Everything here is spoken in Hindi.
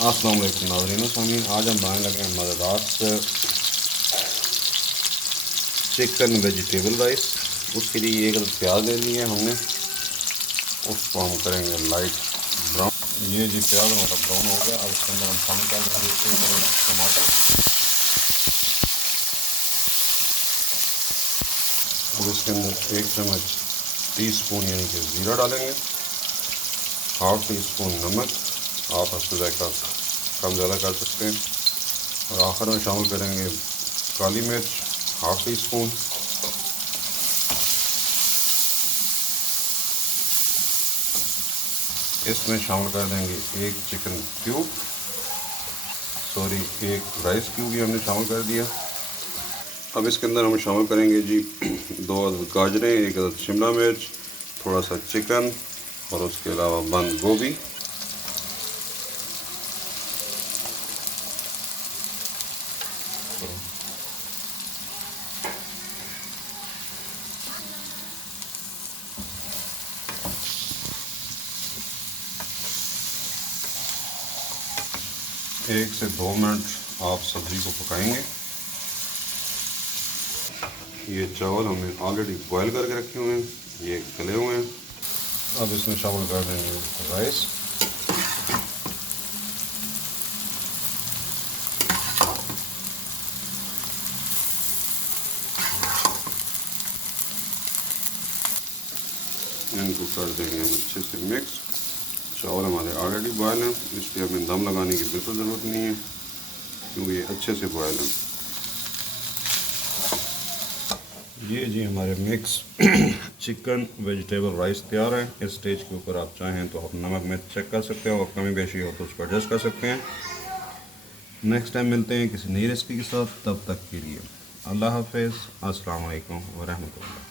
अस्सलाम वालेकुम नाज़रीन सामीन, आज हम बनाने लगे हैं मज़ेदार से चिकन वेजिटेबल राइस। उसके लिए एक अदद प्याज ले लिया हमने, उसको हम करेंगे लाइट ब्राउन। ये जी प्याज हमारा ब्राउन हो गया। अब इसके अंदर हम शामिल कर देंगे टमाटर। अब इसके अंदर 1 चम्मच टीस्पून यानी कि ज़ीरा डालेंगे, हाफ़ टी स्पून नमक, आप इसका जायका कम ज़्यादा कर सकते हैं। और आखिर में शामिल करेंगे काली मिर्च हाफ़ टी स्पून। इसमें शामिल कर देंगे 1 chicken cube, sorry 1 rice cube भी हमने शामिल कर दिया। अब इसके अंदर हम शामिल करेंगे जी 2 अदद गाजरें, 1 अदद शिमला मिर्च, थोड़ा सा चिकन और उसके अलावा बंद गोभी। एक से 2 मिनट आप सब्ज़ी को पकाएंगे। ये चावल हमने ऑलरेडी बॉयल करके रखे हुए हैं, ये गले हुए हैं। अब इसमें शामिल कर देंगे राइस। इनको कर देंगे हम अच्छे से मिक्स। चावल हमारे ऑलरेडी बॉयल हैं, इसलिए हमें दम लगाने की बिल्कुल ज़रूरत नहीं है क्योंकि ये अच्छे से बॉयल हैं। ये जी हमारे मिक्स चिकन वेजिटेबल राइस तैयार है। इस स्टेज के ऊपर आप चाहें तो आप नमक मिर्च चेक कर सकते हैं और कमी बेशी हो तो उसको एडजस्ट कर सकते हैं। नेक्स्ट टाइम मिलते हैं किसी नई रेसिपी के साथ, तब तक के लिए अल्लाह हाफ़िज़। अस्सलाम वालेकुम व रहमतुल्लाह।